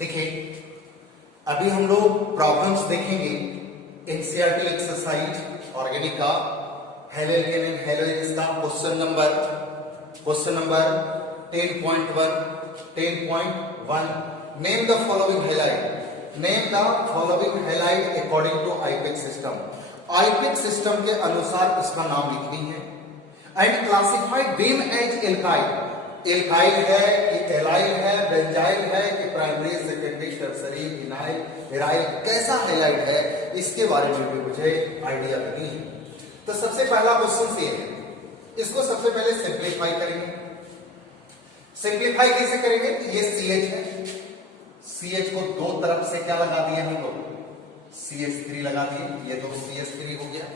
देखिए, अभी हम लोग प्रॉब्लम्स देखेंगे एनसीईआरटी एक्सरसाइज ऑर्गेनिक का हेलो एल्केन हेलोजेन्स का question number 10.1 name the following halide according to IPH system. IPH system के अनुसार इसका नाम लिखनी है and classified them as alkyl. Alkyl है कि एलाइल है, बेंजाइल है कि primary secondary tertiary vinyl aryl, कैसा हैलाइड है इसके बारे में भी मुझे आइडिया नहीं है। तो सबसे पहला क्वेश्चन ये है, इसको सबसे पहले सिंप्लीफाई करेंगे। सिंप्लीफाई कैसे करेंगे? ये CH है, CH को दो तरफ से क्या लगा दिया हम लोग, CH3 लगा दिए, ये दो CH3 हो गया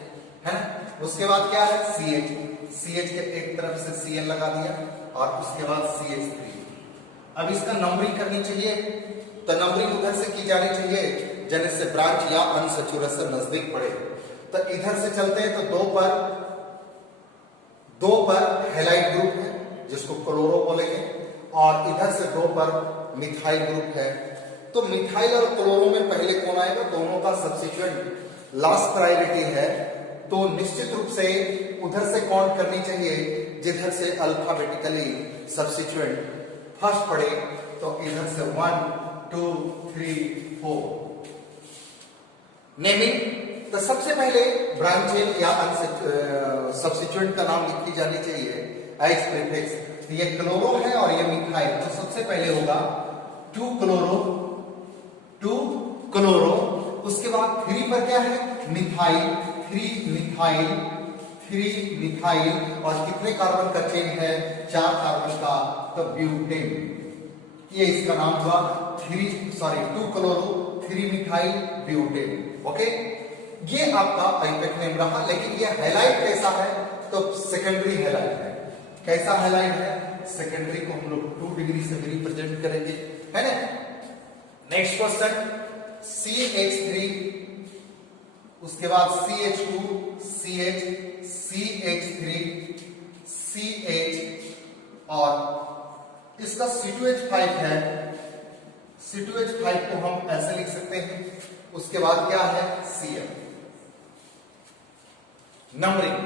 है ना। उसके बाद क्या है CH के एक तरफ से Cl लगा दिया और उसके बाद CH3। अब इसका नंबरिंग करनी चाहिए, तो नंबरिंग उधर से की जानी चाहिए जने से ब्रांच या अनसैचुरेशन से नजदीक पड़े। तो इधर से चलते हैं तो दो पर हैलाइड ग्रुप है जिसको क्लोरो बोलेंगे, और इधर से दो पर मिथाइल ग्रुप है। तो मिथाइल और क्लोरो में पहले कौन आएगा? दोनों का सब्स्टिट्यूएंट लास्ट प्रायोरिटी है, तो निश्चित रूप से उधर से काउंट करनी चाहिए जिधर से अल्फाबेटिकली सब्स्टिट्यूएंट फर्स्ट पड़े। तो इधर से 1 2 3 4 नेमिंग। तो सबसे पहले ब्रांच या सब्स्टिट्यूएंट का नाम लिखी जानी चाहिए एज प्रीफिक्स। ये क्लोरो है और ये मिथाइल, तो सबसे पहले होगा 2 क्लोरो। उसके बाद 3 पर क्या है? मिथाइल, 3 मिथाइल और कितने कार्बन का चेन है? 4 कार्बन का, तो ब्यूटेन। ये इसका नाम हुआ 2 क्लोरो 3 मिथाइल ब्यूटेन। ओके, ये आपका आईपीएच नेम रहा। लेकिन ये हैलाइड कैसा है? तो सेकेंडरी हैलाइड है। कैसा हैलाइड है? सेकेंडरी को हम लोग 2 डिग्री से भी रिप्रेजेंट करेंगे, है ना। नेक्स्ट क्वेश्चन CH3, उसके बाद CH2 CH CH3 CH और इसका C2H5 है। C2H5 को हम ऐसे लिख सकते हैं। उसके बाद क्या है? Cl। नंबरिंग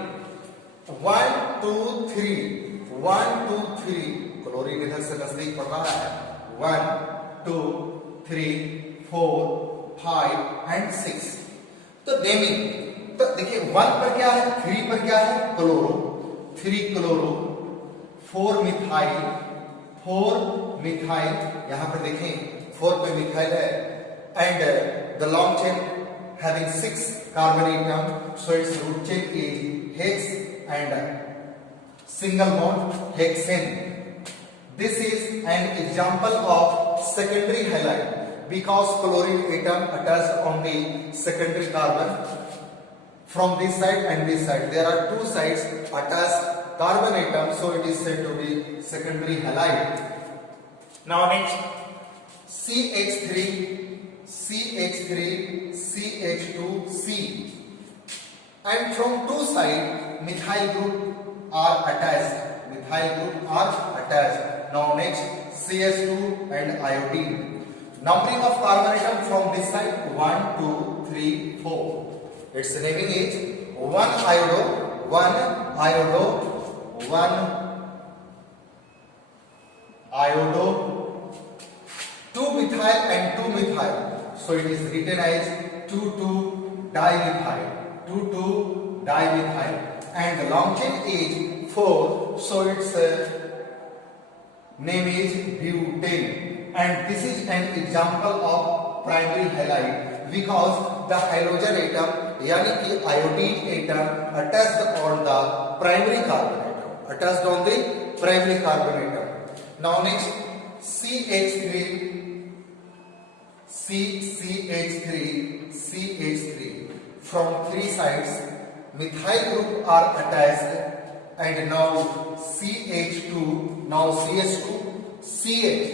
1 2 3 क्लोरीन इधर से नजदीक पड़ रहा है। 1 2 3 4 5 एंड 6। तो नेमिंग, तो देखिए 1 पर क्या है, 3 पर क्या है? क्लोरो, 3 क्लोरो, 4 मिथाइल, यहां पर देखें 4 पे मिथाइल है, and the long chain having 6 carbon atom, so its root chain is hex and single bond hexane. This is an example of secondary halide because chlorine atom attached on the secondary carbon from this side and this side. There are two sides attached carbon atom, so it is said to be secondary halide. Now next CH3 CH2C, and from two sides methyl group are attached. Now next CS2 and iodine. Numbering of carbon atom from this side 1 2 3 4. Its naming is 1 iodo 2 methyl and 2 methyl, so it is written as 2 dimethyl, and the long chain is 4, so its name is butane. And this is an example of primary halide because the halogen atom yani ki iodine atom attached on the primary carbon atom. Now next CH3 from 3 sides methyl group are attached, and now CH2 CH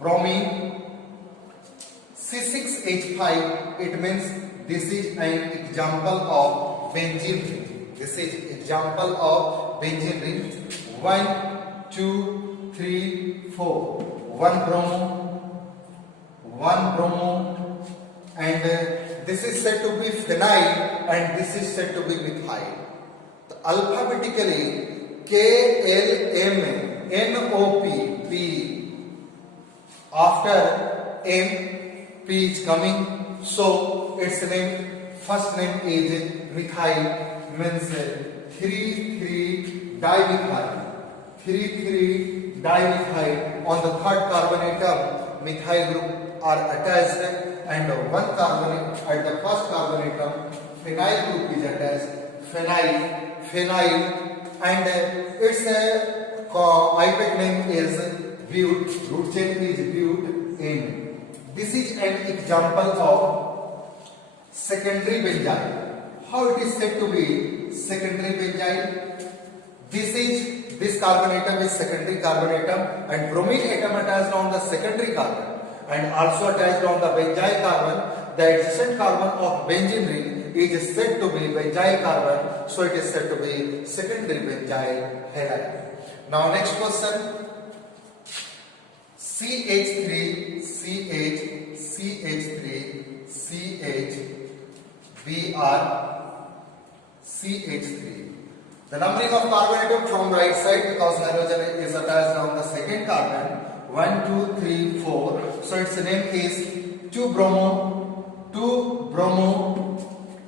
bromine C6H5. It means this is an example of benzene ring. 1 2 3 4 1 bromo 1 bromo, and this is said to be phenyl and this is said to be methyl. So alphabetically KLMNOP, P, after M, P is coming, so its name, first name is methyl, means 3,3-dimethyl. 3,3-dimethyl. On the third carbon atom, methyl group are attached, and one carbon at the first carbon atom, phenyl group is attached. Phenyl, and its IUPAC name is bute. Root chain is butane. This is an example of secondary benzyl. How it is said to be secondary benzyl? This carbon atom is secondary carbon atom, and bromine atom attached on the secondary carbon and also attached on the benzyl carbon. The adjacent carbon of benzene ring is said to be benzyl carbon, so it is said to be secondary benzyl halide. Now next question. CH3, CH, CH3, CH, Br, CH3. The numbering of carbon atom from right side, because hydrogen is attached on the second carbon. 1, 2, 3, 4. So its name is 2 bromo. 2 bromo.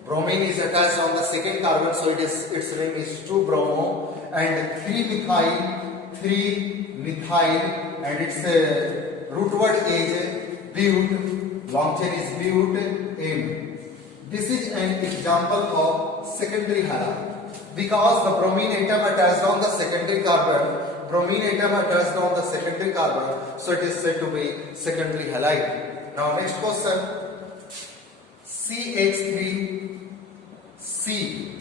Bromine is attached on the second carbon, so its name is 2 bromo. And 3 methyl. 3 methyl. And its root word is bute. Long chain is butane. This is an example of secondary halide. Because the bromine atom attached on the secondary carbon, so it is said to be secondary halide. Now next question. CH3, C,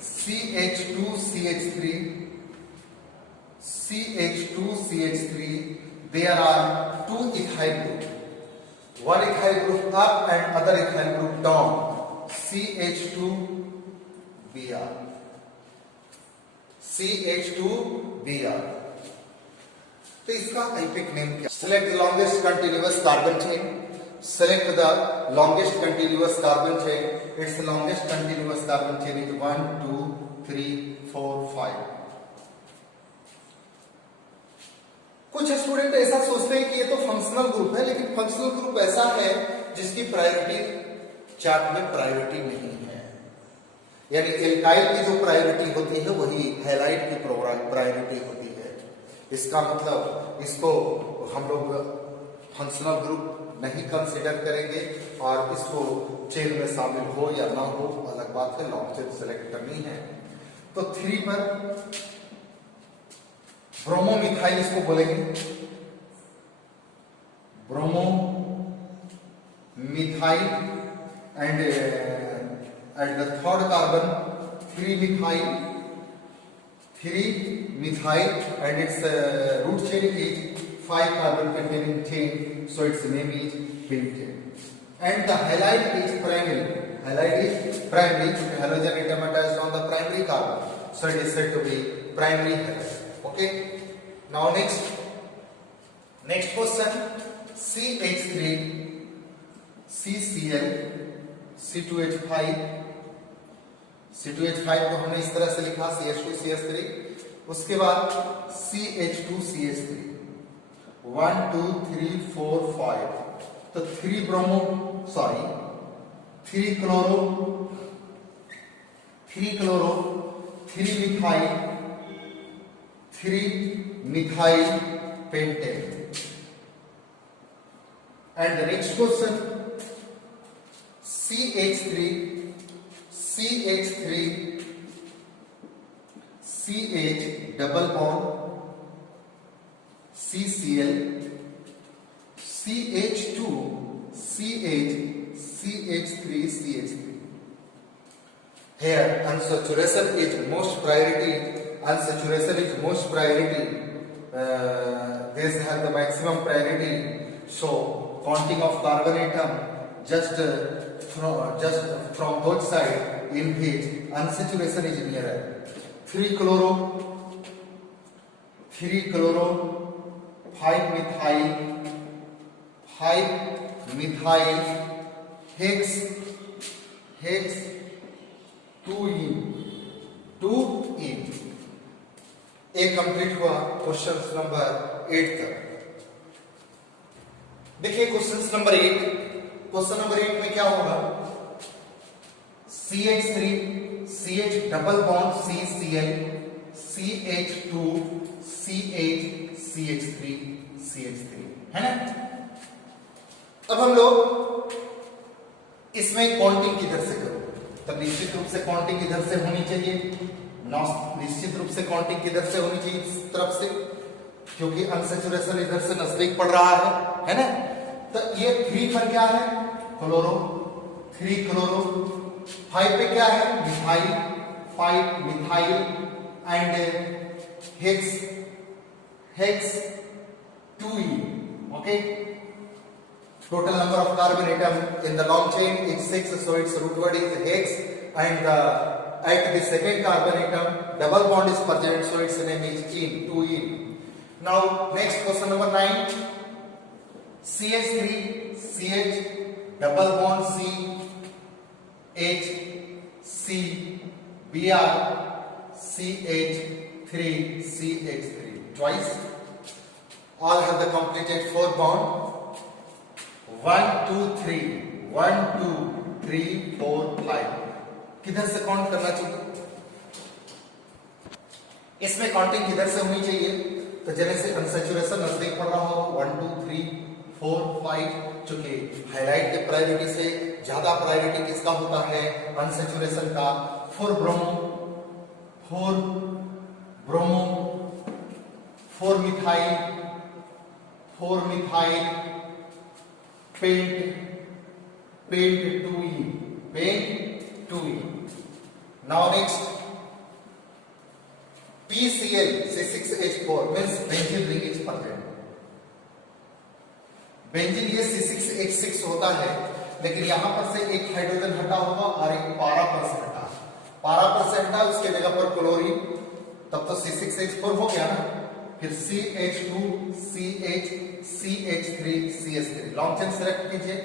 CH2, CH3, CH2, CH3. There are two ethyl groups. One ethyl group up and other ethyl group down. CH2Br. CH2Br. तो इसका आईपिक name क्या? Select the longest continuous carbon chain. Select the longest continuous carbon chain. Its longest continuous carbon chain is 1, 2, 3, 4, 5. कुछ student ऐसा सोचते हैं कि ये तो फंक्शनल ग्रुप है, लेकिन फंक्शनल ग्रुप ऐसा है जिसकी प्रायोरिटी चार्ट में प्रायोरिटी नहीं है। यानी एल्काइल की जो प्रायोरिटी होती है वही हैलाइड की प्रायोरिटी होती है। इसका मतलब इसको हम लोग फंक्शनल ग्रुप नहीं कंसीडर करेंगे, और इसको चेन में शामिल हो या ना हो अलग बात है, लॉन्ग चेन सेलेक्ट करनी है। तो 3 पर ब्रोमो मिथाइल इसको बोलेंगे, bromo methyl, and at the third carbon 3 methyl, and its root chain is 5 carbon containing chain, so its name is pentane. And the halide is primary. Halogen atom attached on the primary carbon, so it is said to be primary halide. Okay. Now next question. CH3, CCl, C2H5 को हमने इस तरह से लिखा, CH2CH3। उसके बाद CH2CH3, 1, 2, 3, 4, 5। तो 3 chloro, 3 methyl pentane. And the next question, CH3, CH double bond, CCl, CH2, CH3, CH3. Here unsaturation is most priority. These have the maximum priority. So counting of carbon atom just from both sides in which unsaturation is nearer. 3 chloro, 5 methyl 5 methyl hex 2 इन एक complete हुआ question number 8 तक। देखिए question number 8 में क्या होगा, CH3 CH double bond CCl CH2 CH CH3 है ना। अब हम लोग इसमें काउंटिंग किधर से करो, तो निश्चित रूप से काउंटिंग इधर से होनी चाहिए, निश्चित रूप से काउंटिंग किधर से होनी चाहिए, इस तरफ से, क्योंकि अनसैचुरेशन इधर से नजदीक पड़ रहा है ना। तो ये 3 पर क्या है, क्लोरो, 3 क्लोरो, 5 पे क्या है, methyl, 5 methyl and hex 2 okay. Total number of carbon atom in the long chain is 6, so its root word is hex, and at the second carbon atom double bond is present, so its name is ene, 2ene. Now next question number 9, CH3 CH double bond C H C Br CH3 twice. All have the completed 4 bond. 1 2 3 1 2 3 4 5 किधर से count करना चाहिए, इसमें counting किधर से होनी चाहिए, तो जैसे अनसैचुरेशन नजदीक पड़ रहा हो 1 2 3 4 5, चूंकि हाइलाइट के प्रायोरिटी से ज्यादा प्रायोरिटी किसका होता है, अनसैचुरेशन का। 4 bromo 4 methyl paint 2e. Now next PCl C6H4 means benzene ring is present. Benzene ये C6H6 होता है, लेकिन यहां पर से एक हाइड्रोजन हटा होगा और एक पारा पर से हटा, उसके जगह पर क्लोरीन, तब तो C6H4 हो गया ना। फिर CH2 CH CH3 CH3 long chain select कीजिए,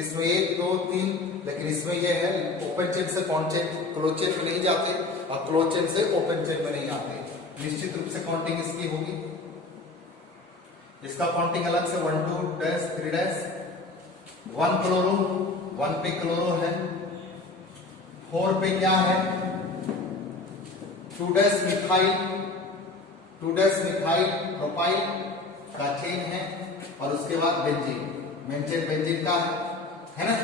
इसमें 1 2 3, लेकिन इसमें ये है ओपन चेन से क्लोज चेन में नहीं जाते और क्लोज चेन से ओपन चेन में नहीं आते। निश्चित रूप से काउंटिंग इसकी होगी, इसका काउंटिंग अलग से 1 2 डैश 3 डैश, 1 क्लोरो, 1 पे क्लोरो है, 4 पे क्या है, 2 डैश मिथाइल प्रोपाइल का चेन है, और उसके बाद बेंजीन, मेन चेन बेंजीन का है ना।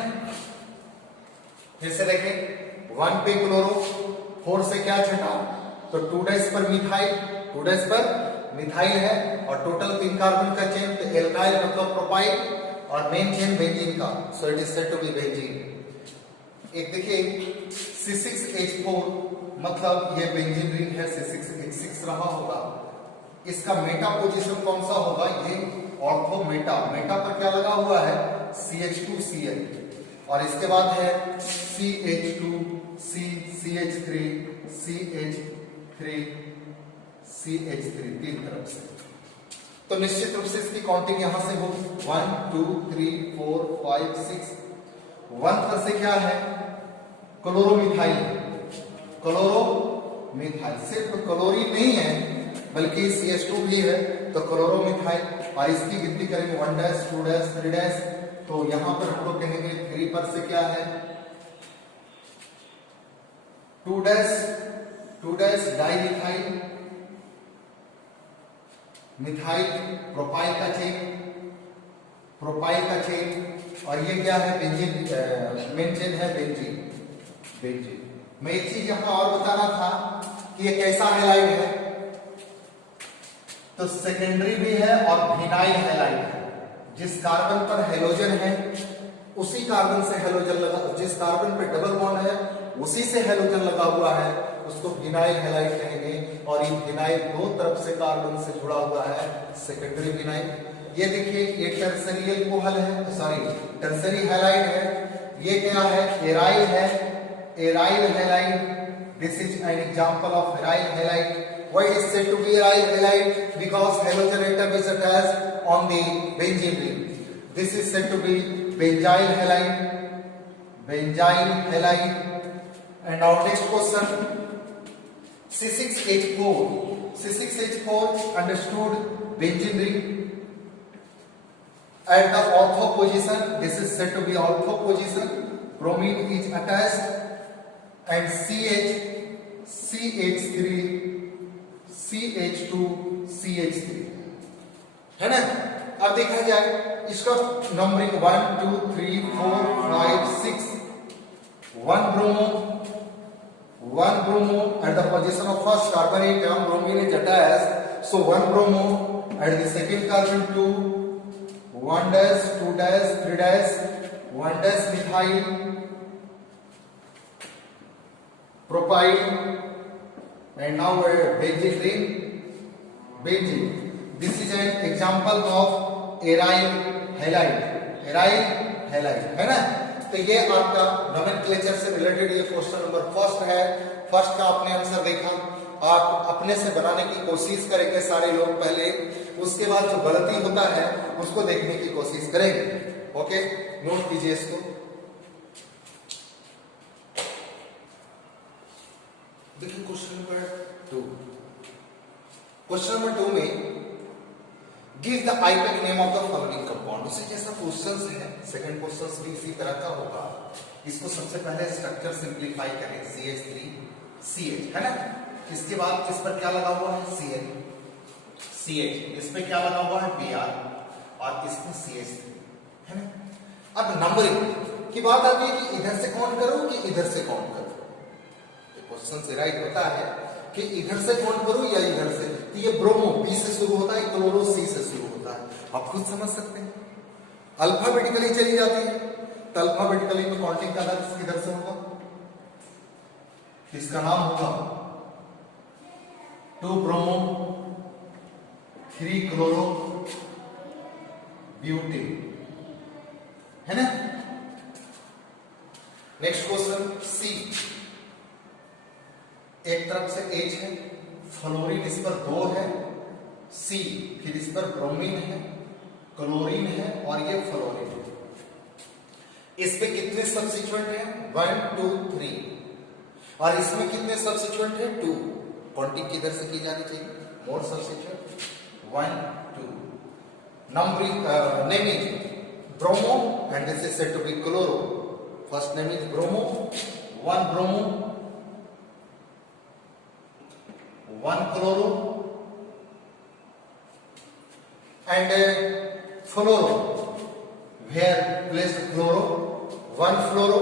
फिर से देखें, 1 पे क्लोरो, 4 से क्या छटा, तो 2 डैश पर मिथाइल है, और टोटल 3 कार्बन का चेन, तो एल्काइल मतलब प्रोपाइल, और मेन चेन बेंजीन का, so it is said to be benzene. एक देखिए C6H4 मतलब ये बेंजीन रिंग है, C6H6 रहा होगा, इसका मेटा पोजीशन कौन सा होगा, ये ऑर्थो मेटा पर क्या लगा हुआ है, CH2Cl, और इसके बाद है CH2C CH3 तीन तरफ से। तो निश्चित रूप से इसकी काउंटिंग यहां से होगी 1 2 3 4 5 6। 1 पर से क्या है, क्लोरोमिथाइल, सिर्फ क्लोरीन नहीं है बल्कि CH2 भी है, तो क्लोरोमिथाइल, और इसकी गिनती करेंगे 1 डैश 2 डैश 3 डैश, तो यहां पर हम लोग कहेंगे 3 पर से क्या है, 2 डैश डाइमिथाइल, मिथाइल प्रोपाइल का चेन, और ये क्या है, बेंजीन, मेन चेन है बेंजीन। मैं एक चीज यहां और बताना था कि ये कैसा हैलाइड है, तो सेकेंडरी भी है और विनाइल हैलाइड है। जिस कार्बन पर हेलोजन है उसी कार्बन से हेलोजन लगा, जिस कार्बन पे डबल बॉन्ड है उसी से हेलोजन लगा हुआ है, उसको विनाइल हैलाइड कहेंगे। और ये विनाइल 2 तरफ से कार्बन से जुड़ा हुआ है, सेकेंडरी विनाइल। ये देखिए, ये टर्सरी एल्कोहल है, टर्सरी हैलाइड है। ये क्या है, aryl halide. This is an example of aryl halide. Why it is said to be aryl halide? Because halogen atom is attached on the benzene ring. This is said to be benzyl halide. Benzyl halide. And our next question, C6H4. C6H4 understood benzene ring. At the ortho position, this is said to be ortho position. Bromine is attached and CH3, CH2, CH3 है ना। अब देखा जाए इसका numbering 1 2 3 4 5 6 1 bromo at the position of first carbon atom, bromine is attached, so 1 bromo at the second carbon 2 1 dash 2 dash 3 dash 1 dash methyl propyl, and now benzene ring, benzene. This is an example of aryl halide, है ना। तो ये आपका nomenclature से related ये question number first है। First का आपने आंसर देखा, आप अपने से बनाने की कोशिश करेंगे सारे लोग पहले, उसके बाद जो गलती होता है उसको देखने की कोशिश करेंगे। ओके, नोट कीजिए इसको। देखिए क्वेश्चन नंबर 2। क्वेश्चन नंबर 2 में give the IUPAC name of the following compound. उसी जैसा क्वेश्चंस है, सेकंड क्वेश्चंस भी इसी तरह का होगा। इसको सबसे पहले स्ट्रक्चर सिंपलीफाई करें, CH3 CH है ना। इसके बाद इस पर क्या लगा हुआ है, CH, इस पे क्या लगा हुआ है, Br, और इसमें CH3 है ना। अब नंबरिंग की बात आती है कि इधर से काउंट करो कि इधर से काउंट करो। क्वेश्चन से राइट होता है कि इधर से काउंट करो या इधर से। तो ये ब्रोमो B से शुरू होता है, क्लोरो C से शुरू होता है, आप खुद समझ सकते हैं। अल्फाबेटिकली चली जाती है, तो अल्फाबेटिकली में काउंटिंग का किधर से होगा, इसका नाम होगा 2 ब्रोमो 3 क्लोरो ब्यूटेन, है ना। नेक्स्ट क्वेश्चन C, एक तरफ से H है, फ्लोरीन इस पर 2 है, C फिर इस पर ब्रोमीन है, क्लोरीन है और ये फ्लोरीन है। इस पे कितने सब्स्टिट्यूएंट हैं, 1 2 3, और इसमें कितने सब्स्टिट्यूएंट हैं, 2। काउंटिंग किधर से की जानी चाहिए, more substituent 1 2। Numbering naming bromo and this is said to be chloro. First name is bromo, 1 bromo 1 chloro and fluoro, where placed chloro, 1 fluoro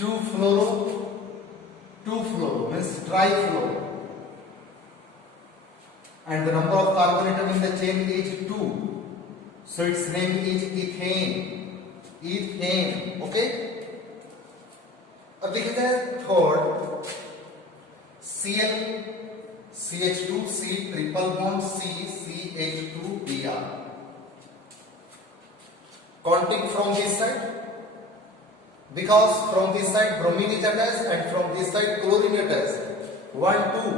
2 fluoro 2 fluoro means trifluoro, and the number of carbon atom in the chain is 2, so its name is ethane, okay। अब देखते हैं third, Cl CH2 C triple bond C CH2 Br। Counting from this side, because from this side bromine is attached and from this side chlorine attached, 1 2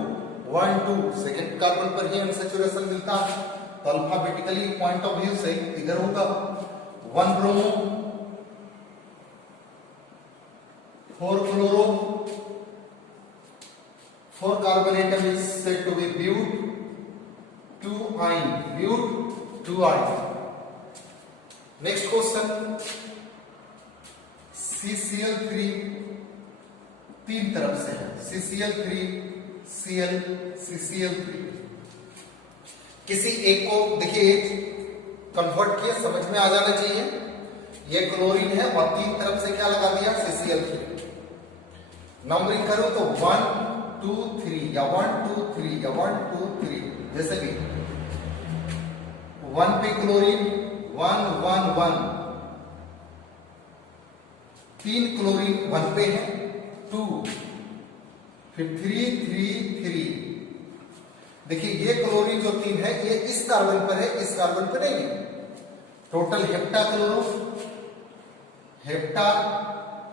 1 2 second carbon पर ही unsaturation मिलता है, तो alphabetically point of view से इधर होगा 1 bromo 4 chloro, 4 carbon atom is said to be but, 2 ion. Next question, CCl3 तीन तरफ से है, CCl3 Cl CCl3। किसी एक को देखिए कन्वर्ट किए, समझ में आ जाना चाहिए। ये क्लोरीन है और तीन तरफ से क्या लगा दिया, CCl3। नंबरिंग करो तो 1 2 3 या 1 2 3 या 1 2 3, जैसे भी 1 पे क्लोरीन 1 1 1, 3 क्लोरीन 1 पे है 2, फिर 3 3 3। देखिए ये क्लोरीन जो 3 है ये इस कार्बन पर है, इस कार्बन पर नहीं है। टोटल हेप्टा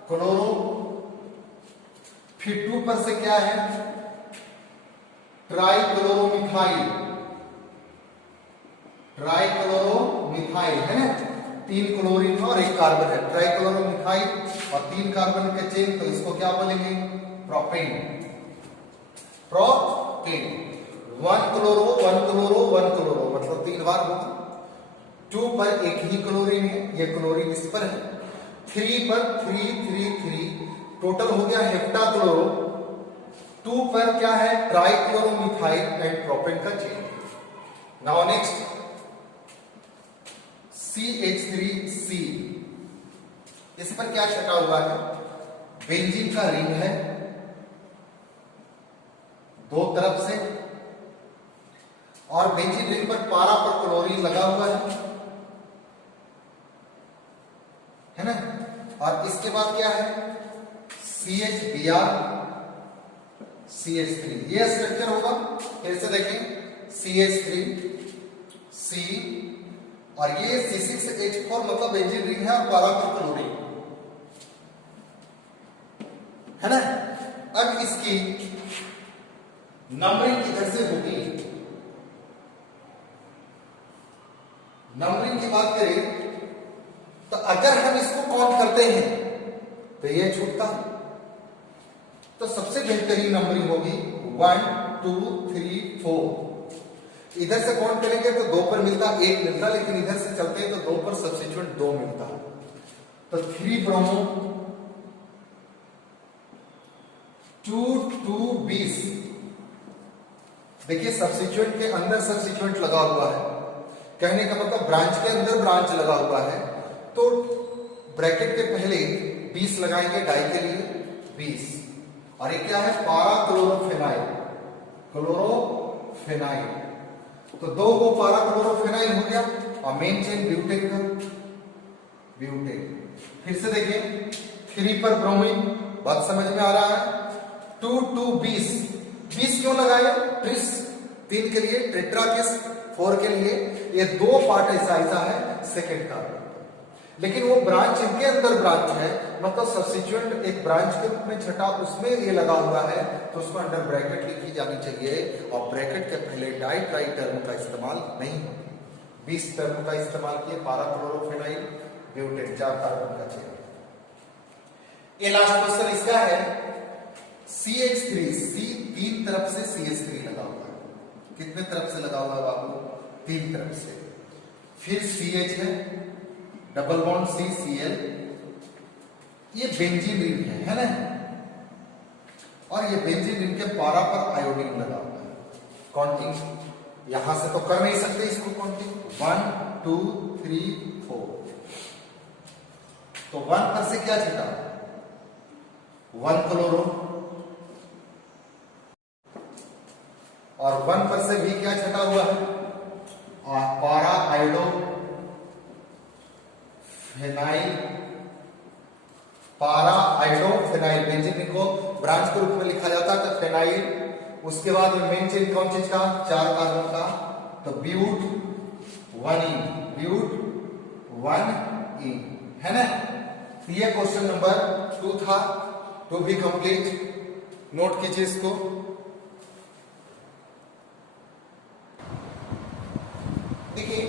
क्लोरो, फिर 2 पर से क्या है, ट्राइक्लोरोमिथाइल है ना। 3 क्लोरीन है और 1 कार्बन है, ट्राइक्लोरोमिथाइल और 3 कार्बन के चेन, तो इसको क्या बोलेंगे? Propane. Propane 1 chloro 1 chloro 1 chloro मतलब 3 बार होगा। 2 पर एक ही क्लोरीन है, ये क्लोरीन इस पर है। 3 पर 3 3 3 टोटल हो गया हेप्टाक्लोरो। 2 पर क्या है? ट्राइक्लोरोमिथाइल एंड प्रोपेन का चेन। नाउ नेक्स्ट CH3C, इस पर क्या छटा हुआ है? बेंजीन का रिंग है दो तरफ से, और बेंजीन रिंग पर पारा पर क्लोरीन लगा हुआ है ना। और इसके बाद क्या है? CHBr CH3, ये स्ट्रक्चर होगा। फिर से देखें, CH3 C और ये C6H4 मतलब बेंजीन रिंग है और पारा पर क्लोरीन है ना। अब इसकी नंबरिंग किधर से होगी? नंबरिंग की बात करें तो अगर हम इसको काउंट करते हैं तो ये छूटता है, तो सबसे बेहतरीन नंबरिंग होगी 1 2 3 4। इधर से काउंट करेंगे तो 2 पर मिलता 1 मिलता, लेकिन इधर से चलते हैं तो 2 पर सब्स्टिट्यूएंट 2 मिलता, तो 3 ब्रोमो 2 2 20। देखिए सब्स्टिट्यूएंट के अंदर सब्स्टिट्यूएंट लगा हुआ है, कहने का मतलब ब्रांच के अंदर ब्रांच लगा हुआ है, तो ब्रैकेट के पहले 20 लगाएंगे डाई के लिए 20। और ये क्या है? पारा क्लोरोफेनाइल, क्लोरोफेनाइल, तो 2 को पारा क्लोरोफेनाइल हो गया और मेन चेन ब्यूटेन का, ब्यूटेन। फिर से देखिए 3 पर ब्रोमीन, बात समझ में आ रहा है। 2 2 20 20 क्यों लगाया? ट्रिस 3 के लिए, टेट्रा किस 4 के लिए, ये 2 पार्ट ऐसा है सेकेंड का, लेकिन वो ब्रांच इनके अंदर ब्रांच है, मतलब सब्स्टिट्यूएंट एक ब्रांच के रूप में छटा उसमें ये लगा हुआ है, तो उसको अंडर ब्रैकेट लिखी जानी चाहिए और ब्रैकेट के पहले डाई ट्राई टर्म का इस्तेमाल नहीं, 20 टर्म का इस्तेमाल किए। पारा क्लोरोफेनाइल ब्यूटेन 4 कार्बन का चेन। ये लास्ट क्वेश्चन इसका है CH3C, 3 तरफ से CH3 लगा हुआ है। कितने तरफ से लगा हुआ है बाबू? 3 तरफ से। फिर CH है, डबल बॉन्ड CCl, ये बेंजीन रिंग है ना, और ये बेंजीन रिंग के पारा पर आयोडीन लगा हुआ है। काउंटिंग यहां से तो कर नहीं सकते इसको काउंटिंग, 1 2 3 4, तो 1 पर से क्या छटा? 1 क्लोरो, और 1 पर से भी क्या छटा हुआ है? पारा आयोडो फेनाइल, पारा आयोडोफेनाइल। बेंजीन रिंग को ब्रांच के रूप में लिखा जाता है तो फेनाइल, उसके बाद मेन चेन कौन चीज का? 4 कार्बन का, तो ब्यूट 1E, ब्यूट 1E है ना। तो ये क्वेश्चन नंबर 2 था, 2 भी कंप्लीट, नोट कीजिए इसको। देखिए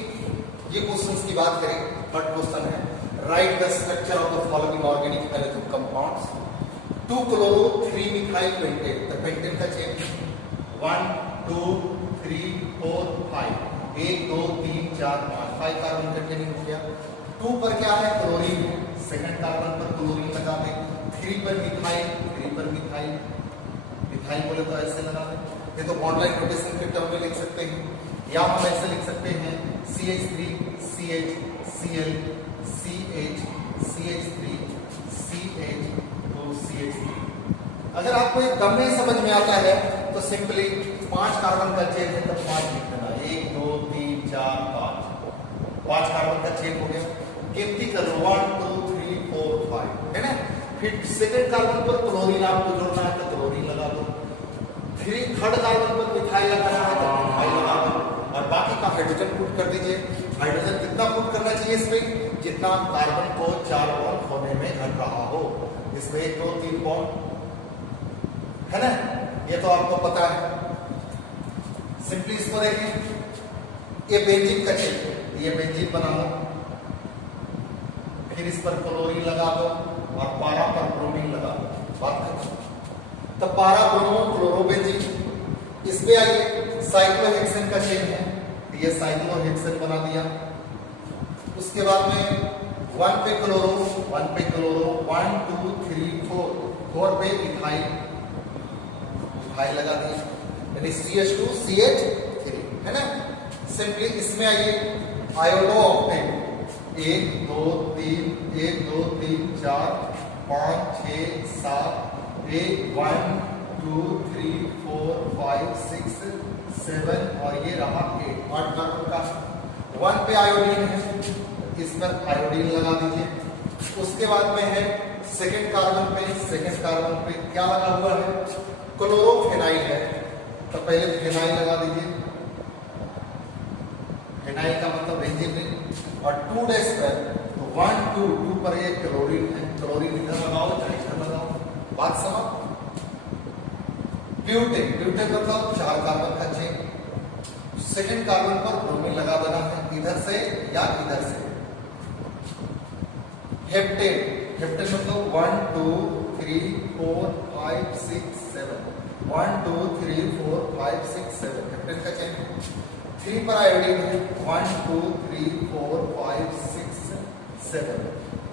ये क्वेश्चंस की बात करें, थर्ड क्वेश्चन है right the structure of the following organic aromatic compounds. 2 chloro 3 methyl pentane, तो पेंटेन का चेन 1 2 3 4 5, 1 2 3 4 5 कार्बन कंटेनिंग हो गया। 2 पर क्या है? क्लोरीन है, सेकंड कार्बन पर क्लोरीन लगा दें। 3 पर मिथाइल, 3 पर मिथाइल, मिथाइल बोले तो ऐसे लगा दें, ये तो बॉन्ड लाइन रोटेशन के टर्म में लिख सकते हैं, या हम ऐसे लिख सकते हैं CH3 CH Cl CH CH3 CH तो CH3। अगर आपको ये कम नहीं समझ में आता है तो सिंपली 5 कार्बन का चेन है तो 5 लिख देना, 1 2 3 4 5 कार्बन का चेन हो गया। गिनती करो 1 2 3 4 5 है ना। फिर सेकंड कार्बन पर क्लोरीन आपको जोड़ना है तो क्लोरीन लगा दो, थर्ड कार्बन पर मिथाइल लगाना है तो मिथाइल लगा दो, और बाकी का हाइड्रोजन पुट कर दीजिए। हाइड्रोजन कितना पुट करना चाहिए इसमें? जितना कार्बन को 4 बॉन्ड होने में घट रहा हो, इसमें 1 2 3 बॉन्ड है ना, ये तो आपको पता है। सिंपली इसको देखें, ये बेंजीन का चेन, ये बेंजीन बना हो, फिर इस पर क्लोरीन लगा दो और पारा पर ब्रोमीन लगा दो, बात खत्म। तो पारा ब्रोमो क्लोरोबेंजीन। इस पे आइए, साइक्लोहेक्सेन का चेन है, ये साइक्लोहेक्सेन बना दिया। उसके बाद में 1 पे क्लोरो 1 पे क्लोरो 1 2 3 4 पे इथाइल लगा दिया, यानी CH2 CH3 है ना। सिंपली इसमें आइए, आयोडो ऑक्टेन 1 2 3 1 2 3 4 5 6 7 1 2 3 4 5 6 7 और ये रहा 8 कार्बन का। 1 पे आयोडीन है, इस पर आयोडीन लगा दीजिए। उसके बाद में है सेकंड कार्बन पे क्या लगा हुआ है, क्लोरोफेनाइल है, तो पहले फेनाइल लगा दीजिए। फेनाइल का मतलब बेंजीन है। और 2 डेज पर 1 2 2 पर ये क्लोरीन है, क्लोरीन इधर लगाओ चाहे इधर लगाओ, बात समझ। ब्यूटेन मतलब 4 कार्बन का चेन, सेकंड कार्बन पर ब्रोमीन लगा देना है, इधर से या इधर से। हेप्टेन मतलब 1 2 3 4 5 6 7 1 2 3 4 5 6 7 हेप्टेन का चेन। 3 पर आयोडीन है, 1 2 3 4 5 6 7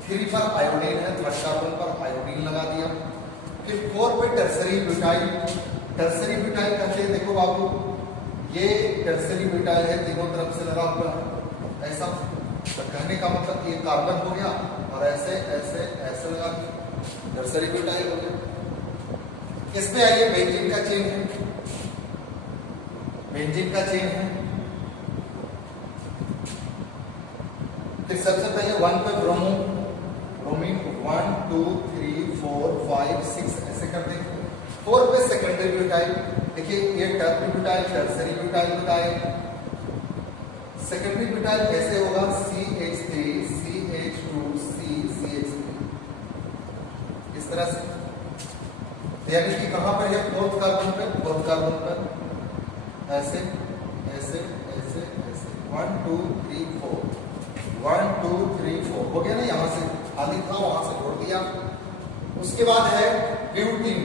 3 पर आयोडीन है, थर्ड कार्बन पर आयोडीन लगा दिया। फिर 4 पे टर्सरी ब्यूटाइल कहते हैं, देखो बाबू ये टर्सरी ब्यूटाइल है, तीनों तरफ से लगा हुआ है ऐसा, तो कहने का मतलब ये कार्बन हो गया और ऐसे ऐसे ऐसे लगा टर्सरी ब्यूटाइल हो गया। इस पे आइए, बेंजीन का चेन है, फिर सबसे पहले 1 पे ब्रोमीन 1 2 3 4 5 6 ऐसे कर देंगे। 4 पे सेकेंडरी ब्यूटाइल, देखिए ये टर्सरी ब्यूटाइल बताए। सेकेंडरी ब्यूटाइल कैसे होगा, CH3 CH2 CH3 इस तरह से, यानी कि कहां पर है, फोर्थ कार्बन पर ऐसे ऐसे ऐसे ऐसे 1 2 3 4 1 2 3 4 हो गया ना, यहां से आदि था वहां से जोड़ दिया। उसके बाद है ब्यूटीन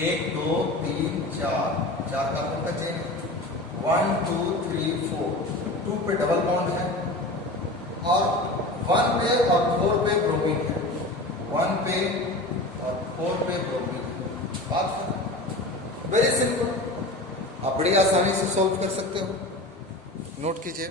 1 2 3 4 कार्बन का चेन, 1 2 3 4 2 पे डबल बॉन्ड है और 1 पे और 4 पे ब्रोमीन है, 1 पे और 4 पे ब्रोमीन है, बात वेरी सिंपल, आप बड़ी आसानी से सॉल्व कर सकते हो, नोट कीजिए।